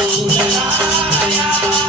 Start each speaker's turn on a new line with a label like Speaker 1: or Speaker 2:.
Speaker 1: Hallelujah.